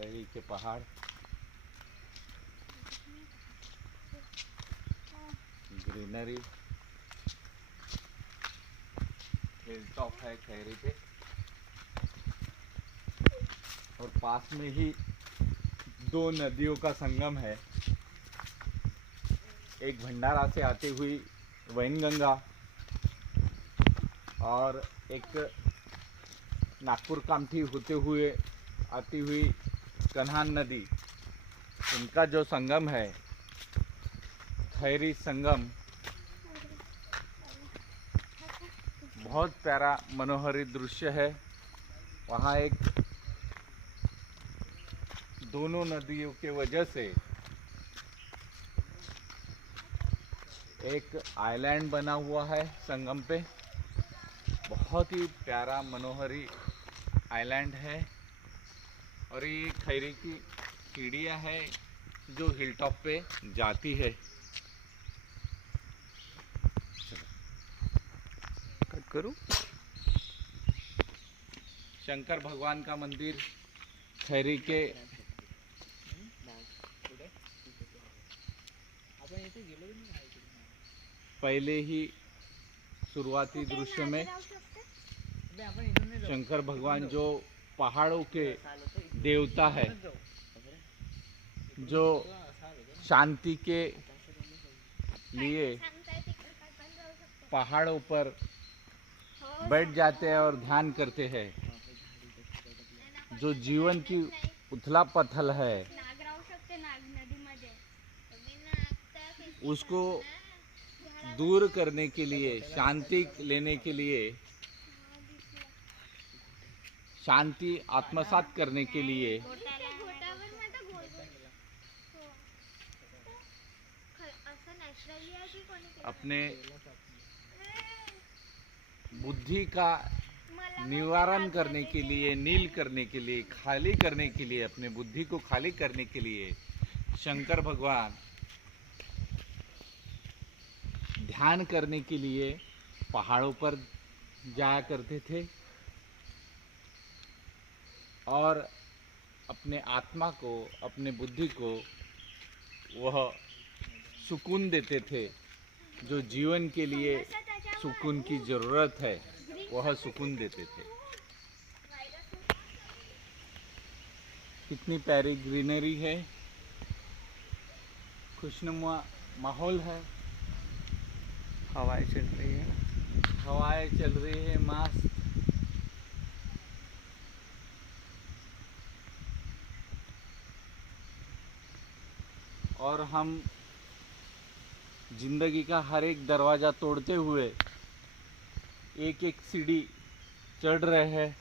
खैरी के पहाड़, greenery, hill top है खैरी पे, और पास में ही दो नदियों का संगम है। एक भंडारा से आती हुई वैनगंगा और एक नागपुर कामठी होते हुए आती हुई कन्हान नदी, इनका जो संगम है खैरी संगम, बहुत प्यारा मनोहरी दृश्य है। वहाँ एक दोनों नदियों के वजह से एक आइलैंड बना हुआ है संगम पे, बहुत ही प्यारा मनोहरी आइलैंड है। और ये खैरी की सीढ़ियाँ है जो हिल टॉप पे जाती है। कट करूं? शंकर भगवान का मंदिर खैरी के पहले ही शुरुआती दृश्य में शंकर भगवान जो पहाड़ों के देवता है, जो शांति के लिए पहाड़ों पर बैठ जाते हैं और ध्यान करते हैं, जो जीवन की उथला पथल है उसको दूर करने के लिए, शांति लेने के लिए, शांति आत्मसात करने के लिए अपने बुद्धि का निवारण करने के लिए, नील करने के लिए, खाली करने के लिए, अपने बुद्धि को खाली करने के लिए शंकर भगवान ध्यान करने के लिए पहाड़ों पर जाया करते थे और अपने आत्मा को, अपने बुद्धि को वह सुकून देते थे। जो जीवन के लिए सुकून की ज़रूरत है वह सुकून देते थे। कितनी प्यारी ग्रीनरी है, खुशनुमा माहौल है, हवाएं चल रही है, हवाएं चल रही है मस्त। और हम जिंदगी का हर एक दरवाज़ा तोड़ते हुए एक एक सीढ़ी चढ़ रहे हैं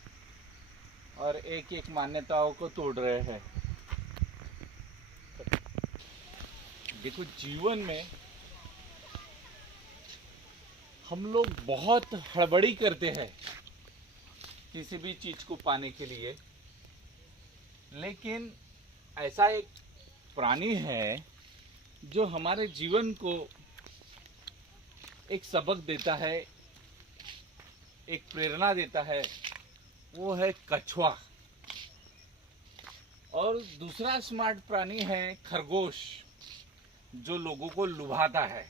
और एक एक मान्यताओं को तोड़ रहे हैं। देखो, जीवन में हम लोग बहुत हड़बड़ी करते हैं किसी भी चीज़ को पाने के लिए, लेकिन ऐसा एक प्राणी है जो हमारे जीवन को एक सबक देता है, एक प्रेरणा देता है, वो है कछुआ। और दूसरा स्मार्ट प्राणी है खरगोश, जो लोगों को लुभाता है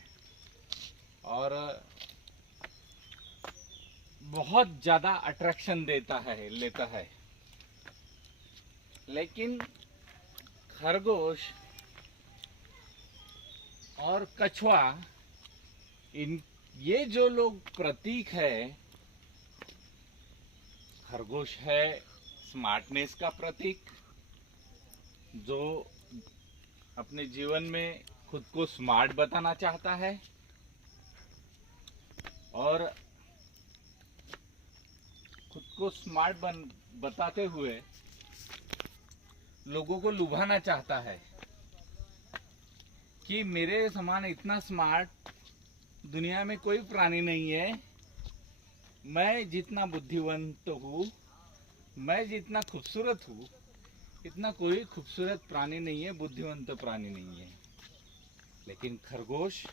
और बहुत ज़्यादा अट्रैक्शन लेता है। लेकिन खरगोश और कछुआ, ये जो लोग प्रतीक है, खरगोश है स्मार्टनेस का प्रतीक, जो अपने जीवन में खुद को स्मार्ट बताना चाहता है और खुद को स्मार्ट बताते हुए लोगों को लुभाना चाहता है कि मेरे समान इतना स्मार्ट दुनिया में कोई प्राणी नहीं है। मैं जितना बुद्धिवंत हूँ, मैं जितना खूबसूरत हूँ, इतना कोई खूबसूरत प्राणी नहीं है, बुद्धिवंत प्राणी नहीं है। लेकिन खरगोश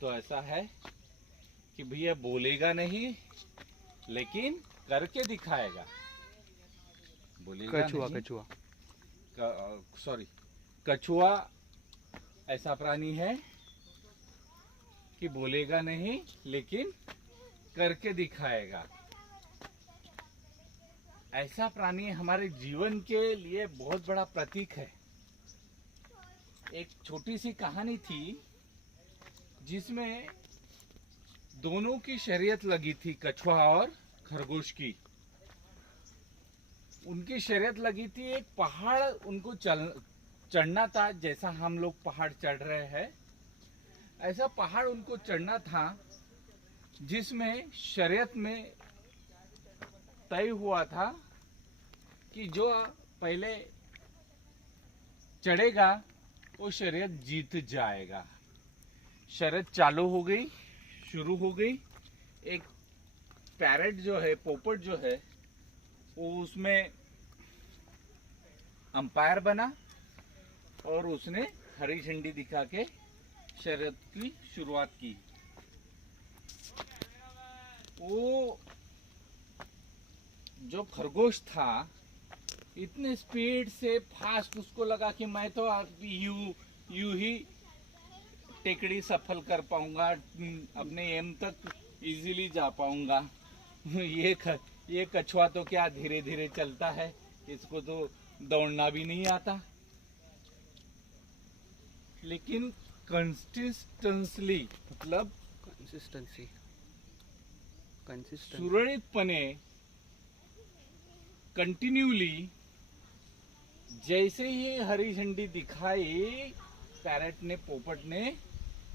तो ऐसा है कि भैया बोलेगा नहीं, लेकिन करके दिखाएगा। बोलेगा कछुआ नहीं। कछुआ सॉरी, कछुआ ऐसा प्राणी है कि बोलेगा नहीं लेकिन करके दिखाएगा। ऐसा प्राणी हमारे जीवन के लिए बहुत बड़ा प्रतीक है। एक छोटी सी कहानी थी जिसमें दोनों की शर्यत लगी थी, कछुआ और खरगोश की। उनकी शर्यत लगी थी, एक पहाड़ उनको चढ़ना था। जैसा हम लोग पहाड़ चढ़ रहे हैं ऐसा पहाड़ उनको चढ़ना था, जिसमें शर्यत में तय हुआ था कि जो पहले चढ़ेगा वो शर्यत जीत जाएगा। शर्यत चालू हो गई, शुरू हो गई। एक पैरेट जो है, पोपट जो है, वो उसमें अंपायर बना और उसने हरी झंडी दिखा के शर्यत की शुरुआत की। वो जो खरगोश था इतने स्पीड से फास्ट, उसको लगा कि मैं तो यू ही टेकड़ी सफल कर पाऊंगा, अपने एम तक इजीली जा पाऊंगा। ये कछुआ तो क्या धीरे धीरे चलता है, इसको तो दौड़ना भी नहीं आता। लेकिन कंसिस्टेंसली, मतलब कंसिस्टेंसी सुरळीतपणे, कंटिन्यूली, जैसे ही हरी झंडी दिखाई पैरेट ने, पोपट ने,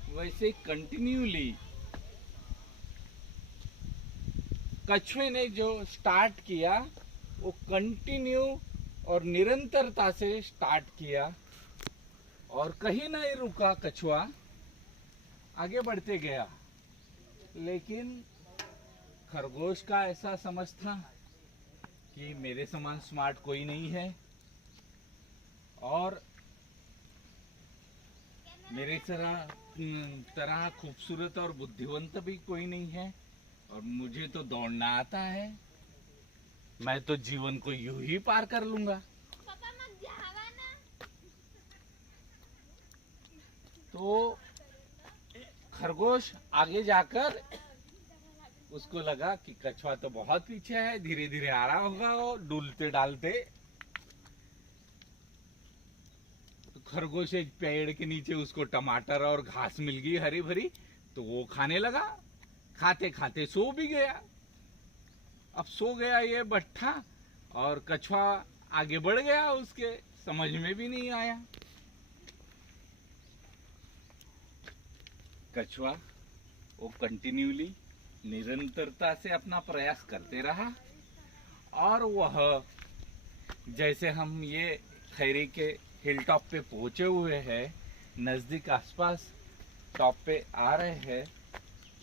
वैसे कंटिन्यूली कछुए ने जो स्टार्ट किया वो कंटिन्यू और निरंतरता से स्टार्ट किया और कहीं नहीं रुका। कछुआ आगे बढ़ते गया। लेकिन खरगोश का ऐसा समझ था कि मेरे समान स्मार्ट कोई नहीं है और मेरे तरह खूबसूरत और बुद्धिवंत भी कोई नहीं है, और मुझे तो दौड़ना आता है, मैं तो जीवन को यूं ही पार कर लूंगा। तो खरगोश आगे जाकर उसको लगा कि कछुआ तो बहुत पीछे है, धीरे धीरे आ रहा होगा वो डूलते डालते। तो खरगोश एक पेड़ के नीचे, उसको टमाटर और घास मिल गई हरी भरी, तो वो खाने लगा। खाते खाते सो भी गया। अब सो गया ये बट्ठा और कछुआ आगे बढ़ गया, उसके समझ में भी नहीं आया। कछुआ वो कंटिन्यूली, निरंतरता से अपना प्रयास करते रहा और वह, जैसे हम ये खैरी के हिल टॉप पे पहुंचे हुए हैं, नजदीक आसपास टॉप पे आ रहे हैं,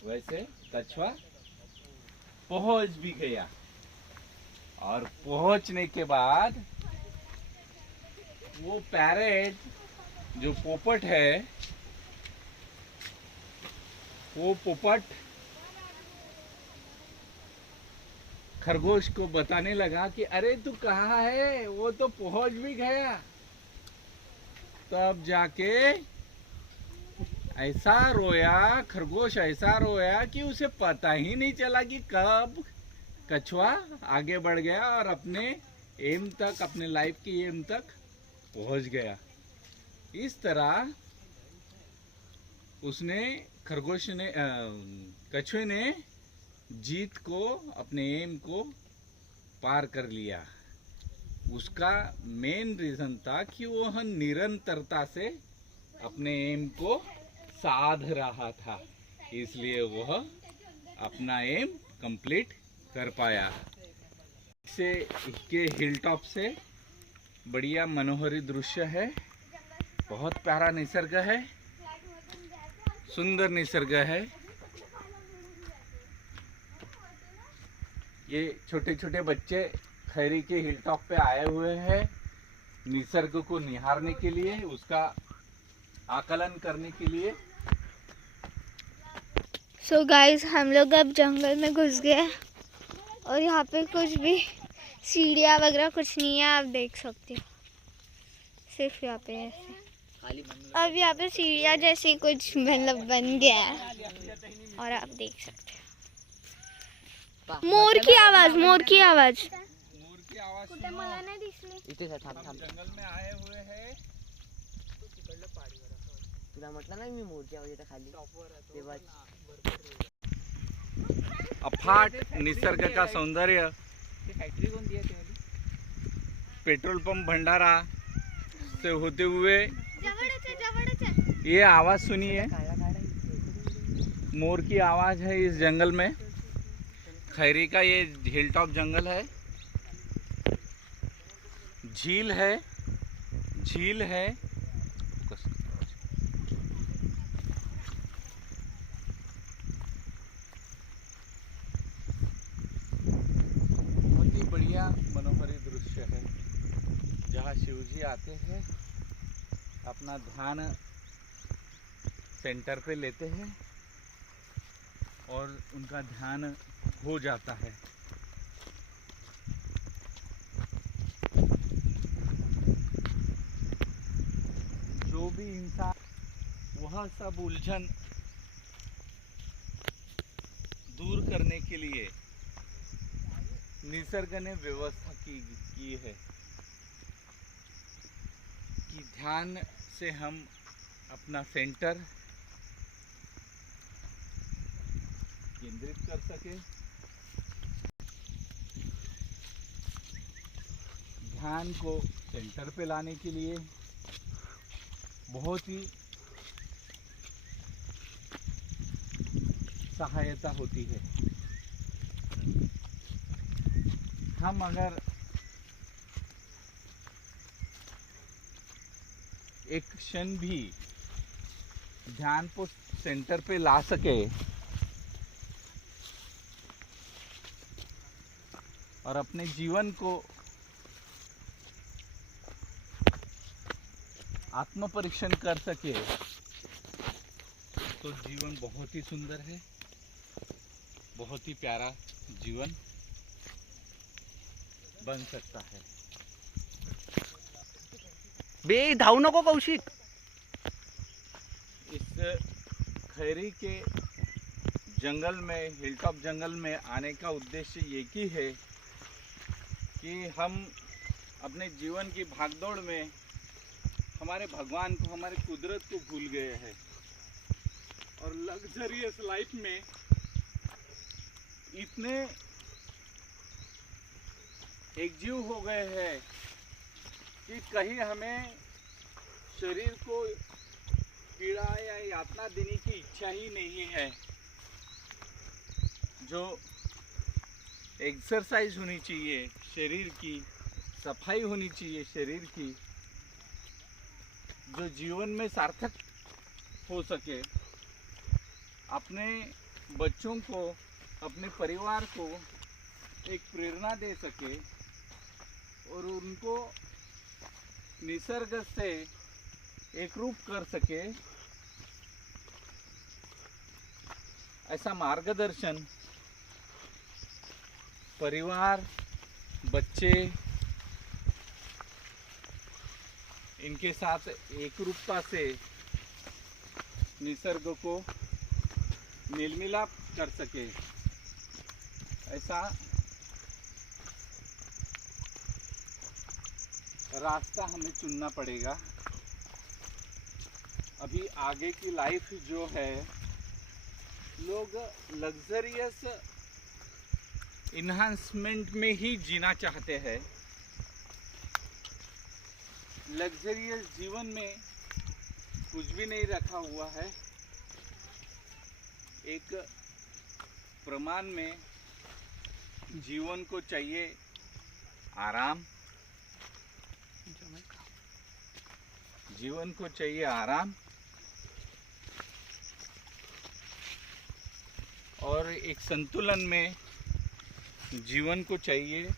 वैसे कछुआ पहुंच भी गया। और पहुंचने के बाद वो पैरेट जो पोपट है, वो पोपट खरगोश को बताने लगा कि अरे तू कहाँ है, वो तो पहुंच भी गया। तब जाके ऐसा रोया खरगोश, ऐसा रोया कि उसे पता ही नहीं चला कि कब कछुआ आगे बढ़ गया और अपने एम तक, अपने लाइफ की एम तक पहुंच गया। इस तरह उसने, खरगोश ने, कछुए ने जीत को, अपने एम को पार कर लिया। उसका मेन रीजन था कि वह निरंतरता से अपने एम को साध रहा था, इसलिए वह अपना एम कंप्लीट कर पाया। से के हिल टॉप से बढ़िया मनोहरी दृश्य है, बहुत प्यारा निसर्ग है, सुंदर निसर्ग है। ये छोटे छोटे बच्चे खैरी के हिल टॉप पे आए हुए हैं निसर्ग को निहारने के लिए, उसका आकलन करने के लिए। सो गाइस, हम लोग अब जंगल में घुस गए और यहाँ पे कुछ भी सीढ़ियाँ वगैरह कुछ नहीं है, आप देख सकते हो, सिर्फ यहाँ पे ऐसे। अब यहाँ पे सीढ़ियाँ जैसी कुछ मतलब बन गया है और आप देख सकते हो। मोर की आवाज, मोर की आवाज। मोर की आवाज सुनो। हम जंगल में आए हुए हैं। तुला म्हटलं ना मी मोरची आवाज येतं खाली तेव्हा अफाट निसर्ग का सौंदर्य, पेट्रोल पंप भंडारा से होते हुए ये आवाज सुनिए। मोर की आवाज है इस जंगल में। खैरी का ये हिल टॉप जंगल है। झील है, झील है। बहुत ही बढ़िया मनोहरी दृश्य है, जहाँ शिव जी आते हैं, अपना ध्यान सेंटर पे लेते हैं और उनका ध्यान हो जाता है। जो भी इंसान वह सब उलझन दूर करने के लिए निसर्ग ने व्यवस्था की है कि ध्यान से हम अपना सेंटर केंद्रित कर सके। ध्यान को सेंटर पे लाने के लिए बहुत ही सहायता होती है। हम अगर एक क्षण भी ध्यान को सेंटर पे ला सके और अपने जीवन को आत्म परीक्षण कर सके तो जीवन बहुत ही सुंदर है, बहुत ही प्यारा जीवन बन सकता है। बे धावू नको कौशिक। इस खैरी के जंगल में, हिलटॉप जंगल में आने का उद्देश्य एक ही है कि हम अपने जीवन की भागदौड़ में हमारे भगवान को, हमारे कुदरत को भूल गए हैं और लग्जरियस लाइफ में इतने एकजीव हो गए हैं कि कहीं हमें शरीर को पीड़ा या यातना देने की इच्छा ही नहीं है। जो एक्सरसाइज होनी चाहिए शरीर की, सफाई होनी चाहिए शरीर की, जो जीवन में सार्थक हो सके, अपने बच्चों को, अपने परिवार को एक प्रेरणा दे सके और उनको निसर्ग से एकरूप कर सके, ऐसा मार्गदर्शन परिवार, बच्चे, इनके साथ एकरूपता से निसर्ग को मेलमिलाप कर सके, ऐसा रास्ता हमें चुनना पड़ेगा। अभी आगे की लाइफ जो है, लोग लग्जरियस इन्हांसमेंट में ही जीना चाहते हैं। लग्जरियस जीवन में कुछ भी नहीं रखा हुआ है। एक प्रमाण में जीवन को चाहिए आराम, जीवन को चाहिए आराम और एक संतुलन में जीवन को चाहिए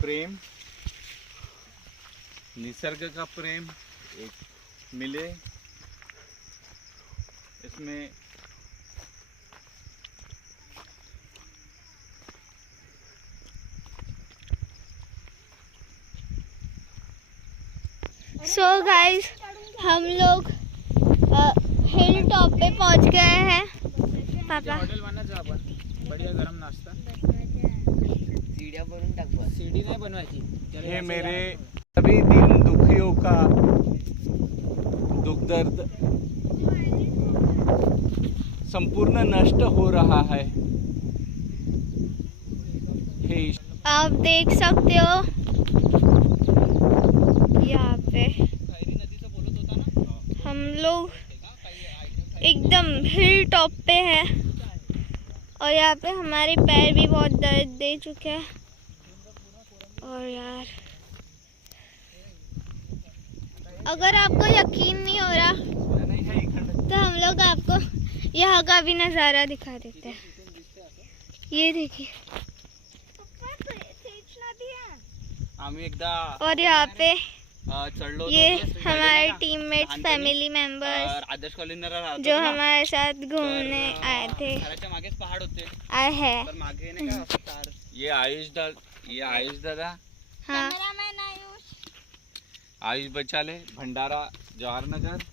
प्रेम, निसर्ग का प्रेम एक मिले, इसमें सो गाइस हम लोग हिल टॉप पे पहुंच गए हैं पापा। हॉटेल बनायचं आपण बढिया गरम नाश्ता सीढ़ियाँ बनवून टाक बस. सीडी नाही बनवायची ये मेरे सभी दिन दुखियों का दुख दर्द संपूर्ण नष्ट हो रहा है। हे आप देख सकते हो यहाँ पे हम लोग एकदम हिल टॉप पे है और यहाँ पे हमारे पैर भी बहुत दर्द दे चुके हैं। और यार अगर आपको यकीन नहीं हो रहा तो हम लोग आपको यहाँ का भी नज़ारा दिखा देते हैं। ये देखिए आम्ही एकदा और यहाँ पे चढलो ये हमारे टीममेट्स फैमिली मेंबर्स आदर्श कॉलनीला राहतो जो ना. हमारे साथ घूमने आए थे घराच्या मागेच पहाड होते आए हैं। तर मागे नाही का असं तार. ये आयुष दादा हाँ आयुष बचाले भंडारा जवाहर नगर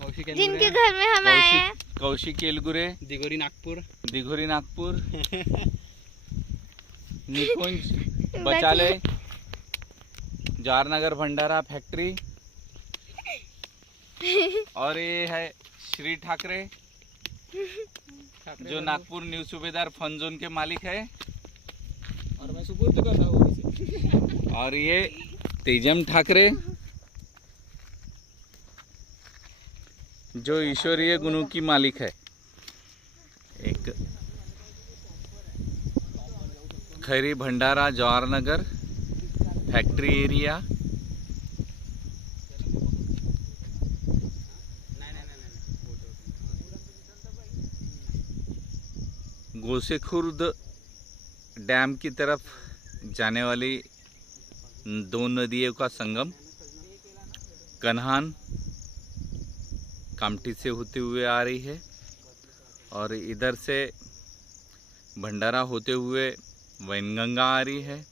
कौशिक जिनके घर में हम आए हैं। कौशिक एलगुरे दिगोरी नागपूर दिघोरी नागपुर निकुंज बचाले जवाहर नगर भंडारा फैक्ट्री और ये है श्री ठाकरे जो नागपुर न्यू सूबेदार फन जोन के मालिक है। और मैं सुपुर्द करता हूँ इसे. और ये तेजम ठाकरे जो ईश्वरीय गुणों की मालिक है। एक खैरी भंडारा Jawahar Nagar factory area Gosekhurd dam की तरफ जाने वाली दो नदियों का संगम कन्हान कामठी से होते हुए आ रही है और इधर से भंडारा होते हुए वैनगंगा आ रही है।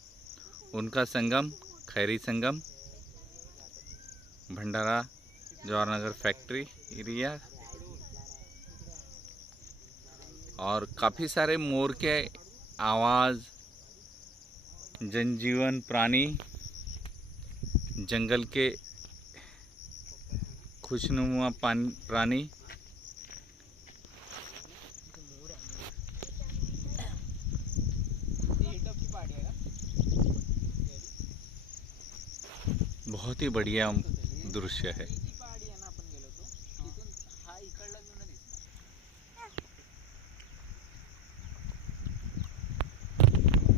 उनका संगम खैरी संगम भंडारा जवाहर नगर फैक्ट्री एरिया और काफ़ी सारे मोर के आवाज़ जनजीवन प्राणी जंगल के खुशनुमा प्राणी बहुत ही बढ़िया दृश्य है।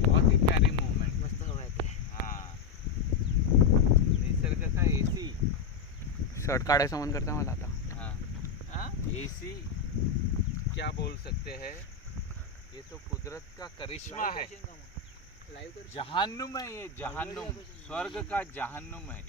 बहुत ही प्यारी मूवमेंट। मस्त हवा येते. हाँ निसर्ग का एसी शर्ट काढायचं मन करतं मला आता. हाँ एसी क्या बोल सकते हैं, ये तो कुदरत का करिश्मा है। जहन्नुम है ये, जहन्नुम स्वर्ग का जहन्नुम है।